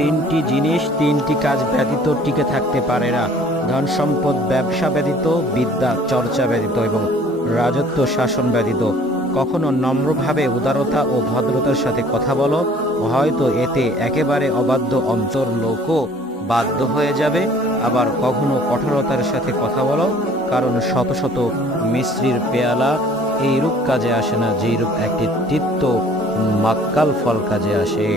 তিনটি জিনিস তিনটি কাজ ব্যতীত টিকে থাকতে পারে না: ধন সম্পদ ব্যবসা ব্যতীত, বিদ্যা চর্চা ব্যতীত এবং রাজত্ব শাসন ব্যতীত। কখনো নম্রভাবে উদারতা ও ভদ্রতার সাথে কথা বলো, হয়তো এতে একেবারে অবাধ্য অন্তর লোকও বাধ্য হয়ে যাবে। আবার কখনো কঠোরতার সাথে কথা বলো, কারণ শত শত মিশ্রির পেয়ালা এইরূপ কাজে আসে না যেইরূপ একটি তিক্ত মাক্কাল ফল কাজে আসে।